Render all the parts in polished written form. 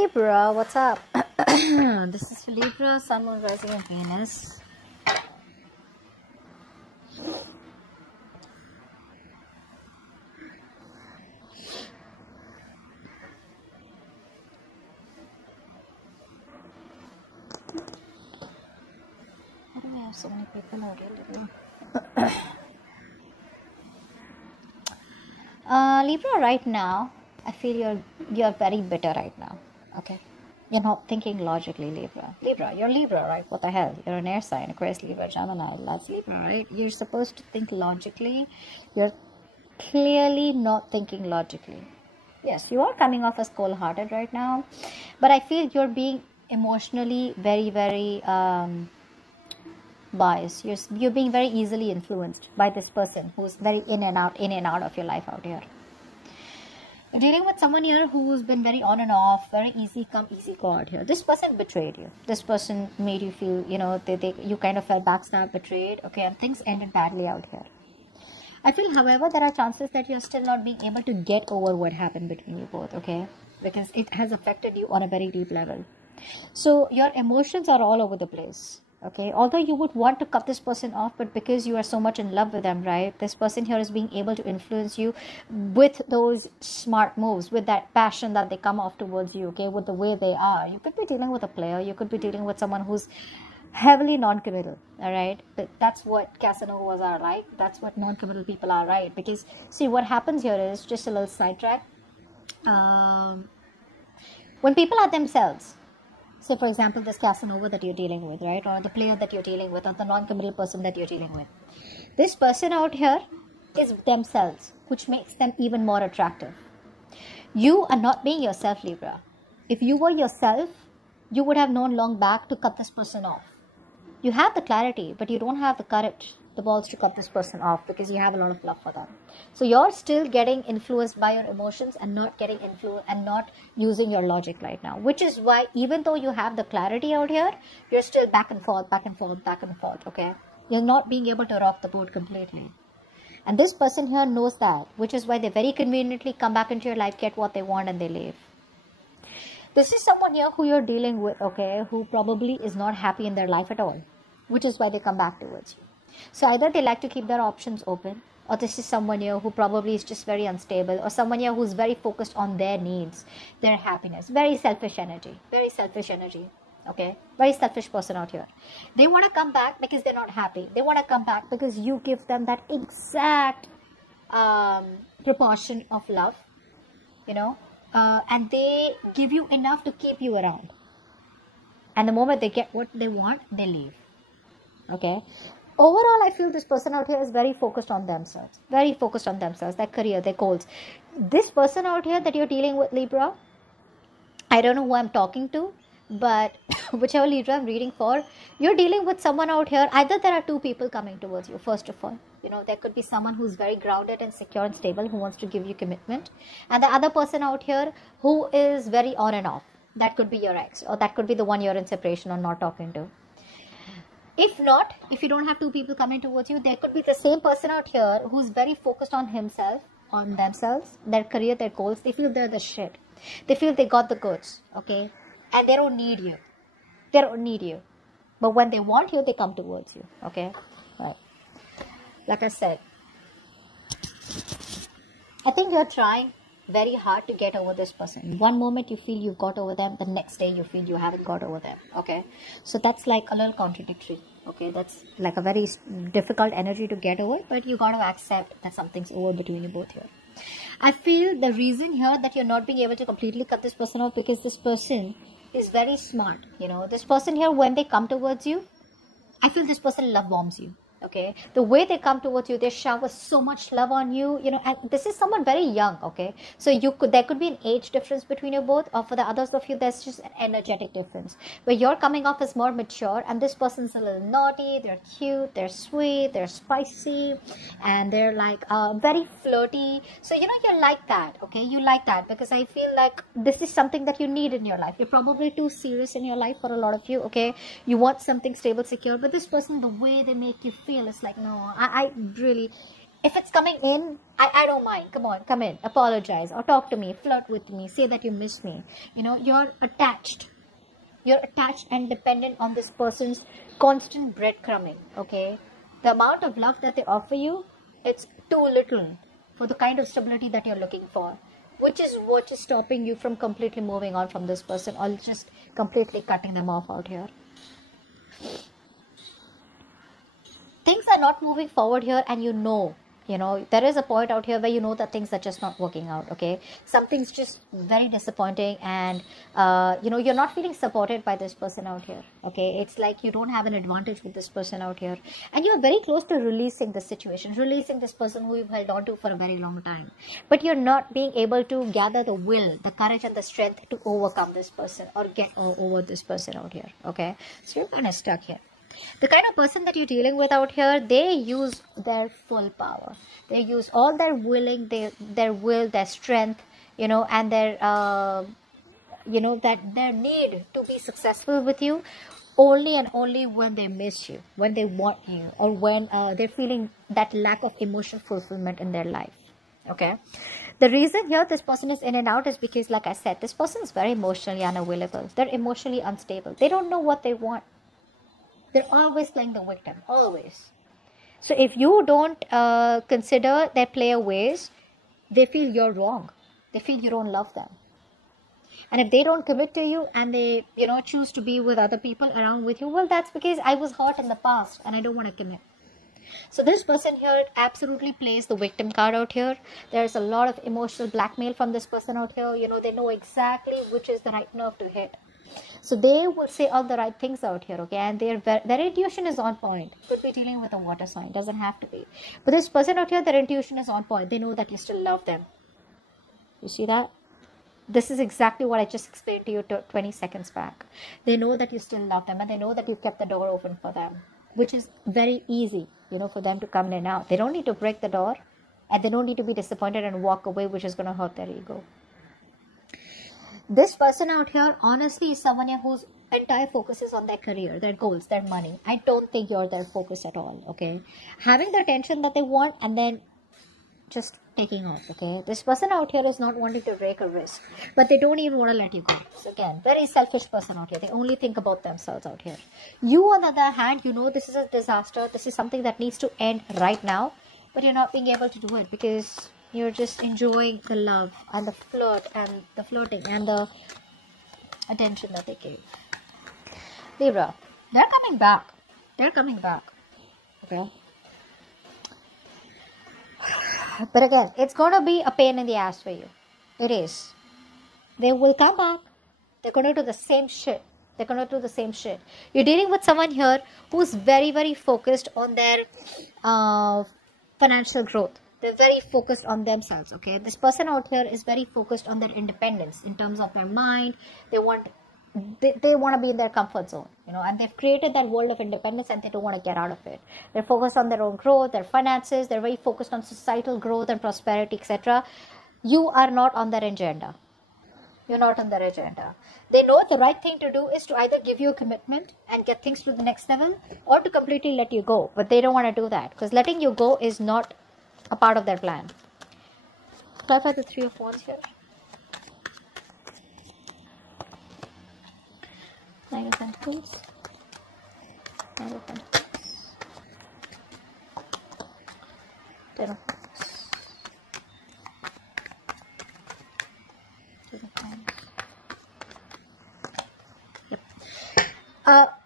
Libra, what's up? This is Libra, Sun, Moon, Rising, and Venus. Why do I have so many people out here? Libra, right now, I feel you're very bitter right now. Okay, you're not thinking logically, Libra. You're Libra, right? What the hell? You're an air sign, Aquarius, Libra, Gemini. That's Libra, right? You're supposed to think logically. You're clearly not thinking logically. Yes, you are coming off as cold-hearted right now, but I feel you're being emotionally very, very biased. You're being very easily influenced by this person who's very in and out of your life out here. You're dealing with someone here who's been very on and off, very easy come, easy go out here. This person betrayed you. This person made you feel, you kind of felt backstabbed, betrayed, okay, and things ended badly out here. I feel, however, there are chances that you're still not being able to get over what happened between you both, okay, because it has affected you on a very deep level. So your emotions are all over the place. Okay, although you would want to cut this person off, but because you are so much in love with them, right? This person here is being able to influence you with those smart moves, with that passion that they come off towards you, okay, with the way they are. You could be dealing with a player, you could be dealing with someone who's heavily non-committal, all right? But that's what Casanovas are like. That's what non-committal people are, right? Because, see, what happens here is, just a little sidetrack, when people are themselves, say, for example, this Casanova that you're dealing with, right? Or the player that you're dealing with, or the non-committal person that you're dealing with. This person out here is themselves, which makes them even more attractive. You are not being yourself, Libra. If you were yourself, you would have known long back to cut this person off. You have the clarity, but you don't have the courage, the balls to cut this person off because you have a lot of love for them. So you're still getting influenced by your emotions and not getting influenced and not using your logic right now, which is why even though you have the clarity out here, you're still back and forth, okay? You're not being able to rock the boat completely. And this person here knows that, which is why they very conveniently come back into your life, get what they want, and they leave. This is someone here who you're dealing with, okay, who probably is not happy in their life at all, which is why they come back towards you. So either they like to keep their options open, or this is someone here who probably is just very unstable, or someone here who's very focused on their needs, their happiness, very selfish energy, okay, very selfish person out here. They want to come back because they're not happy. They want to come back because you give them that exact proportion of love, and they give you enough to keep you around. And the moment they get what they want, they leave. Okay. Overall, I feel this person out here is very focused on themselves. Their career, their goals. This person out here that you're dealing with, Libra, I don't know who I'm talking to, but whichever Libra I'm reading for, you're dealing with someone out here. Either there are two people coming towards you, first of all. There could be someone who's very grounded and secure and stable who wants to give you commitment. And the other person out here who is very on and off. That could be your ex, or that could be the one you're in separation or not talking to. If not, if you don't have two people coming towards you, there could be the same person out here who's very focused on himself, on themselves, their career, their goals. They feel they're the shit. They feel they got the goods, okay? And they don't need you. But when they want you, they come towards you, okay? Right. Like I said, I think you're trying very hard to get over this person. One moment you feel you got over them, the next day you feel you haven't got over them, okay? So that's like a little contradictory, okay? That's like a very difficult energy to get over, but you got to accept that something's over between you both here. I feel the reason here that you're not being able to completely cut this person off because this person is very smart, This person here, when they come towards you, I feel this person love bombs you. Okay, the way they come towards you, they shower so much love on you, and this is someone very young, okay? So there could be an age difference between you both, or for the others of you, there's just an energetic difference. Where you're coming off as more mature, and this person's a little naughty, they're cute, they're sweet, they're spicy, and they're like very flirty. So, you like that, okay? You like that, because I feel like this is something that you need in your life. You're probably too serious in your life for a lot of you, okay? You want something stable, secure, but this person, the way they make you feel, it's like, no, I really, If it's coming in, I don't mind. Come on, come in, apologize or talk to me, flirt with me, say that you miss me. You know, you're attached and dependent on this person's constant breadcrumbing. Okay, the amount of love that they offer you, it's too little for the kind of stability that you're looking for, which is what is stopping you from completely moving on from this person or just completely cutting them off out here. Things are not moving forward here, and you know, there is a point out here where you know that things are just not working out. Okay, something's just very disappointing, and you're not feeling supported by this person out here. Okay, it's like you don't have an advantage with this person out here, and you're very close to releasing the situation, releasing this person who you've held on to for a very long time, but you're not being able to gather the will, the courage and the strength to overcome this person or get over this person out here. Okay, so you're kind of stuck here. The kind of person that you're dealing with out here, they use their full power. They use all their willing, their will, their strength, and their, that their need to be successful with you only and only when they miss you, when they want you, or when they're feeling that lack of emotional fulfillment in their life. Okay. The reason here this person is in and out is because, like I said, this person is very emotionally unavailable. They're emotionally unstable. They don't know what they want. They're always playing the victim, always. So if you don't consider their player ways, they feel you're wrong. They feel you don't love them. And if they don't commit to you and they, choose to be with other people around with you, well, that's because I was hurt in the past and I don't want to commit. So this person here absolutely plays the victim card out here. There's a lot of emotional blackmail from this person out here. They know exactly which is the right nerve to hit. So they will say all the right things out here, okay? And their intuition is on point. Could be dealing with a water sign, doesn't have to be. But this person out here, their intuition is on point. They know that you still love them. You see that? This is exactly what I just explained to you 20 seconds back. They know that you still love them, and they know that you've kept the door open for them, which is very easy, for them to come in and out. They don't need to break the door, and they don't need to be disappointed and walk away, which is going to hurt their ego. This person out here, honestly, is someone whose entire focus is on their career, their goals, their money. I don't think you're their focus at all, okay? Having the attention that they want and then just taking off, okay? This person out here is not wanting to take a risk, but they don't even want to let you go. So again, very selfish person out here. They only think about themselves out here. You, on the other hand, this is a disaster. This is something that needs to end right now, but you're not being able to do it because you're just enjoying the love and the flirt and the flirting and the attention that they give. Libra, they're coming back. They're coming back. Okay. But again, it's going to be a pain in the ass for you. It is. They will come back. They're going to do the same shit. They're going to do the same shit. You're dealing with someone here who's very, very focused on their financial growth. They're very focused on themselves, okay? This person out here is very focused on their independence in terms of their mind. They want to be in their comfort zone, and they've created that world of independence and they don't want to get out of it. They're focused on their own growth, their finances. They're very focused on societal growth and prosperity, etc. You are not on their agenda. You're not on their agenda. They know the right thing to do is to either give you a commitment and get things to the next level or to completely let you go. But they don't want to do that because letting you go is not a part of their plan. Clarify the Three of Wands here. Nine of Pentacles. Nine of Pentacles. Ten of Wands. Ten of Wands. Yep.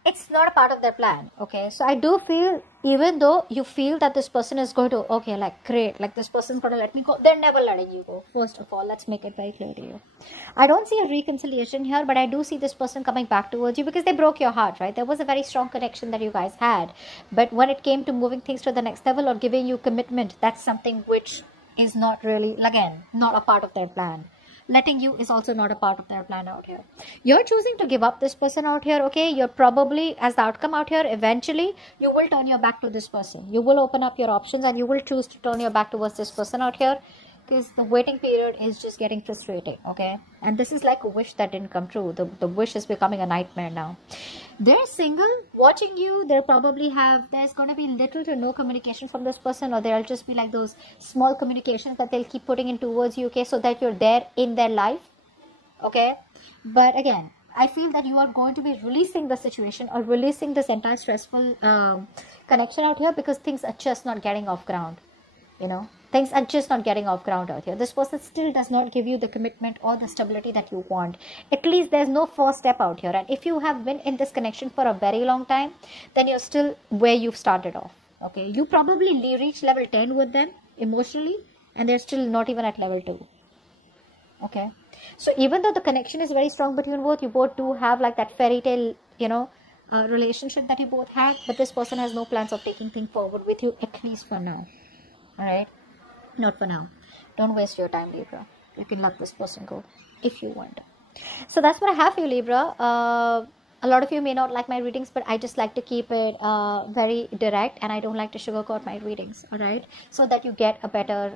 It's not a part of their plan, okay? So I do feel, even though you feel that this person is going to, okay, like, great, like this person's going to let me go, they're never letting you go. First of all, let's make it very clear to you. I don't see a reconciliation here, but I do see this person coming back towards you because they broke your heart, right? There was a very strong connection that you guys had. But when it came to moving things to the next level or giving you commitment, that's something which is not really, again, not a part of their plan. Letting you is also not a part of their plan out here. You're choosing to give up this person out here, okay? You're probably, as the outcome out here, eventually, you will turn your back to this person. You will open up your options and you will choose to turn your back towards this person out here. because the waiting period is just getting frustrating. Okay, and this is like a wish that didn't come true. The wish is becoming a nightmare now. They're single, watching you. They'll probably there's going to be little to no communication from this person, or there'll just be like those small communications that they'll keep putting in towards you, okay, so that you're there in their life. Okay, but again, I feel that you are going to be releasing the situation or releasing this entire stressful connection out here, because things are just not getting off ground. You know, things are just not getting off ground out here. This person still does not give you the commitment or the stability that you want. At least there's no first step out here. And if you have been in this connection for a very long time, then you're still where you've started off. Okay, you probably reach level 10 with them emotionally, and they're still not even at level 2. Okay, so even though the connection is very strong between both, you both do have like that fairy tale, relationship that you both have, but this person has no plans of taking things forward with you, at least for now. All right, not for now. Don't waste your time, Libra. You can let this person go if you want. So that's what I have for you, Libra. A lot of you may not like my readings, but I just like to keep it very direct, and I don't like to sugarcoat my readings. All right, so that you get a better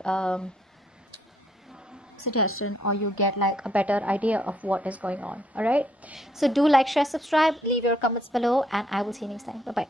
suggestion, or you get like a better idea of what is going on. All right, so do like, share, subscribe, leave your comments below, and I will see you next time. Bye bye.